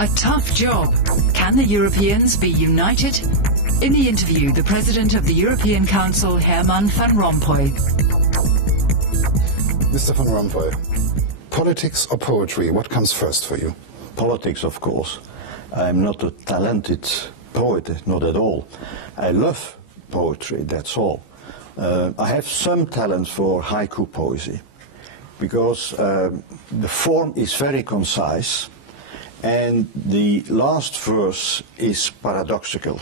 A tough job. Can the Europeans be united? In the interview, the President of the European Council, Herman van Rompuy. Mr. van Rompuy, politics or poetry, what comes first for you? Politics, of course. I'm not a talented poet, not at all. I love poetry, that's all. I have some talent for haiku poesy, because the form is very concise, and the last verse is paradoxical.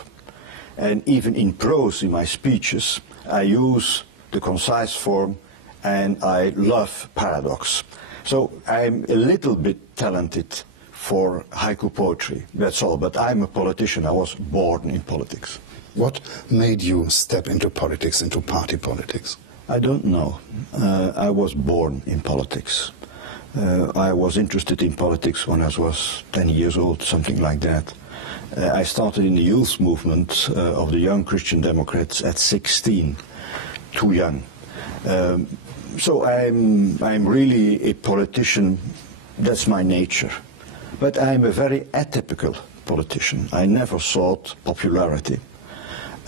And even in prose, in my speeches, I use the concise form, and I love paradox. So I'm a little bit talented for haiku poetry, that's all. But I'm a politician. I was born in politics. What made you step into politics, into party politics? I don't know. I was born in politics. I was interested in politics when I was 10 years old, something like that. I started in the youth movement of the Young Christian Democrats at 16, too young. So I'm really a politician, that's my nature. But I'm a very atypical politician. I never sought popularity.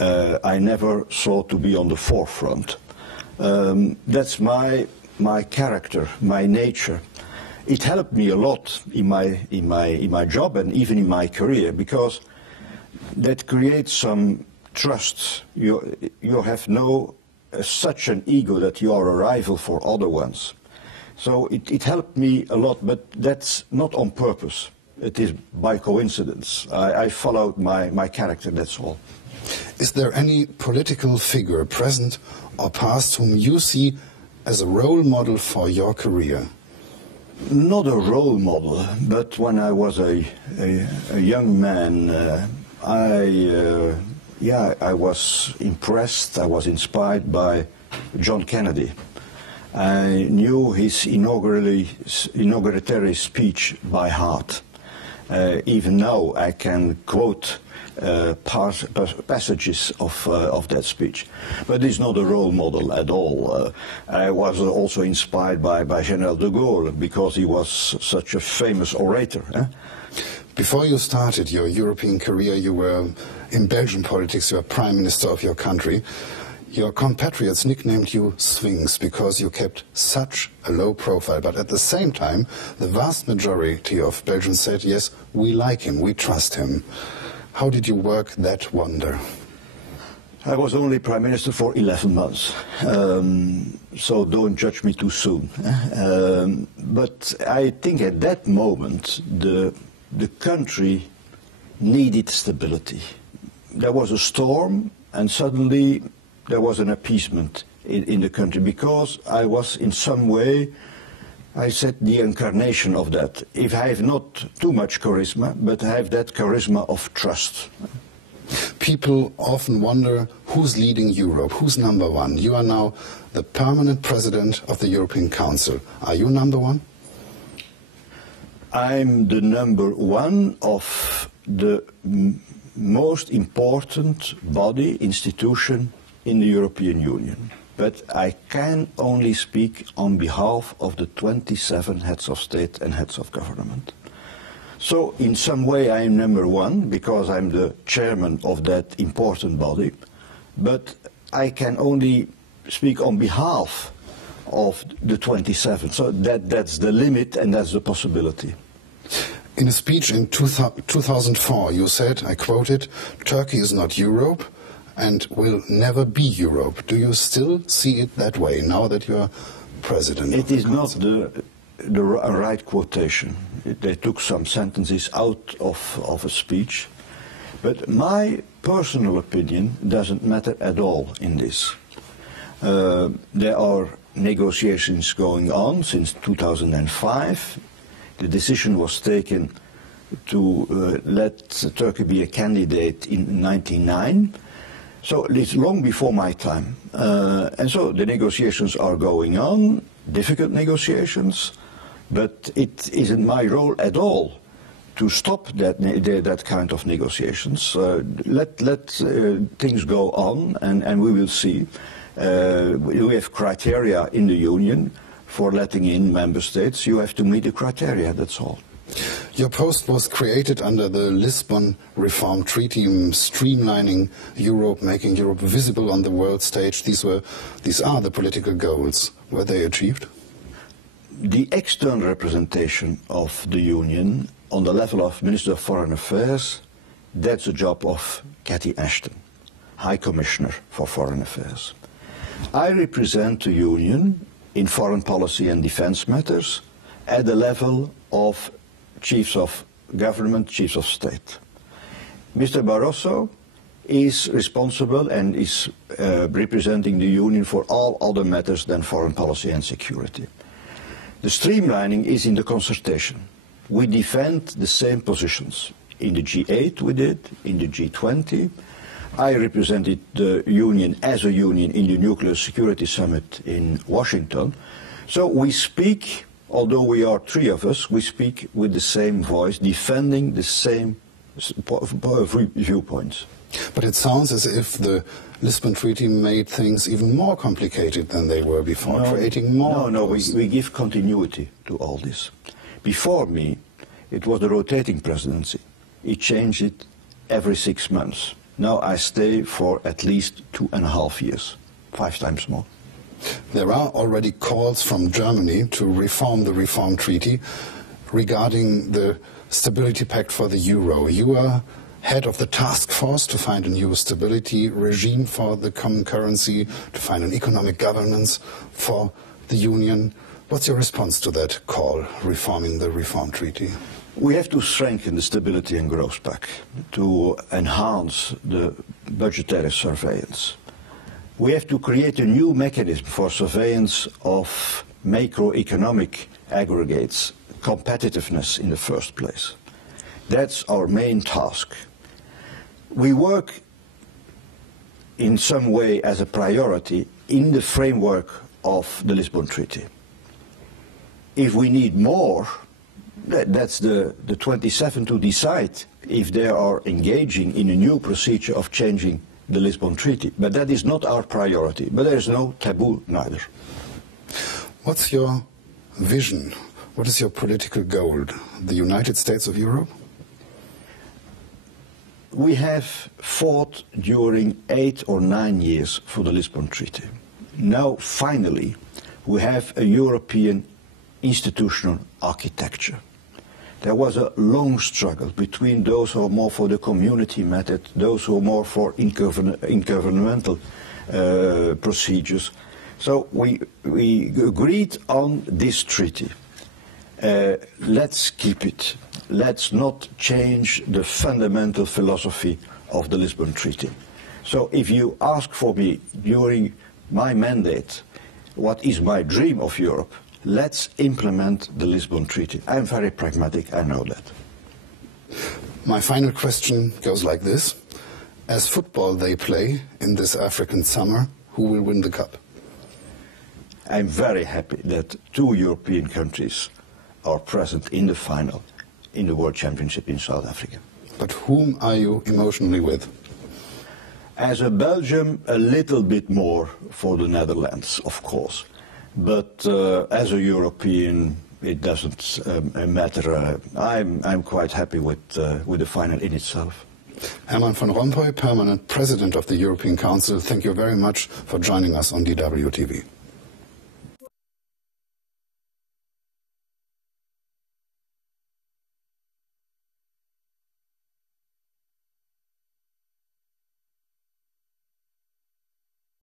I never sought to be on the forefront. That's my character, my nature. It helped me a lot in my job and even in my career, because that creates some trust. You have no such an ego that you are a rival for other ones. So it helped me a lot, but that's not on purpose. It is by coincidence. I followed my character, that's all. Is there any political figure, present or past, whom you see as a role model for your career? Not a role model, but when I was a young man, I was impressed, I was inspired by John Kennedy. I knew his inauguratory speech by heart. Even now I can quote passages of that speech. But it's not a role model at all. I was also inspired by General de Gaulle, because he was such a famous orator. Before you started your European career, you were in Belgian politics, you were Prime Minister of your country. Your compatriots nicknamed you Sphinx because you kept such a low profile, but at the same time, the vast majority of Belgians said, yes, we like him, we trust him. How did you work that wonder? I was only Prime Minister for 11 months, so don't judge me too soon. But I think at that moment, the country needed stability. There was a storm, and suddenly there was an appeasement in the country, because I was in some way, I said, the incarnation of that. If I have not too much charisma, but I have that charisma of trust. People often wonder who's leading Europe, who's number one. You are now the permanent president of the European Council. Are you number one? I'm the number one of the most important body, institution in the European Union. But I can only speak on behalf of the 27 heads of state and heads of government. So in some way I am number one, because I'm the chairman of that important body, but I can only speak on behalf of the 27. So that's the limit, and that's the possibility. In a speech in 2004, you said, I quoted, "Turkey is not Europe and will never be Europe." Do you still see it that way, now that you are president? It is not the right quotation. They took some sentences out of a speech. But my personal opinion doesn't matter at all in this. There are negotiations going on since 2005. The decision was taken to let Turkey be a candidate in 1999. So it's long before my time. And so the negotiations are going on, difficult negotiations, but it isn't my role at all to stop that kind of negotiations. Let things go on, and we will see. We have criteria in the Union for letting in member states. You have to meet the criteria, that's all. Your post was created under the Lisbon Reform Treaty, streamlining Europe, making Europe visible on the world stage. These are the political goals. Were they achieved? The external representation of the Union on the level of Minister of Foreign Affairs, that's the job of Cathy Ashton, High Commissioner for Foreign Affairs. I represent the Union in foreign policy and defense matters at the level of chiefs of government, chiefs of state. Mr. Barroso is responsible and is representing the Union for all other matters than foreign policy and security. The streamlining is in the consultation. We defend the same positions. In the G8 we did, in the G20. I represented the Union as a union in the Nuclear Security Summit in Washington. So we speak, although we are three of us, we speak with the same voice, defending the same viewpoints. But it sounds as if the Lisbon Treaty made things even more complicated than they were before, creating more... No, we give continuity to all this. Before me, it was the rotating presidency. It changed it every 6 months. Now I stay for at least 2.5 years, 5 times more. There are already calls from Germany to reform the Reform Treaty regarding the Stability Pact for the Euro. You are head of the task force to find a new stability regime for the common currency, to find an economic governance for the Union. What's your response to that call, reforming the Reform Treaty? We have to strengthen the Stability and Growth Pact to enhance the budgetary surveillance. We have to create a new mechanism for surveillance of macroeconomic aggregates, competitiveness in the first place. That's our main task. We work in some way as a priority in the framework of the Lisbon Treaty. If we need more, that's the 27 to decide if they are engaging in a new procedure of changing the Lisbon Treaty. But that is not our priority. But there is no taboo neither. What's your vision? What is your political goal? The United States of Europe? We have fought during 8 or 9 years for the Lisbon Treaty. Now, finally, we have a European institutional architecture. There was a long struggle between those who are more for the community method, those who are more for intergovernmental procedures. So we agreed on this treaty. Let's keep it. Let's not change the fundamental philosophy of the Lisbon Treaty. So if you ask for me during my mandate, what is my dream of Europe, let's implement the Lisbon Treaty. I'm very pragmatic, I know that. My final question goes like this. As football they play in this African summer, who will win the cup? I'm very happy that 2 European countries are present in the final in the World Championship in South Africa. But whom are you emotionally with? As a Belgian, a little bit more for the Netherlands, of course. But as a European, it doesn't matter. I'm quite happy with the final in itself. Herman van Rompuy, Permanent President of the European Council, thank you very much for joining us on DW TV.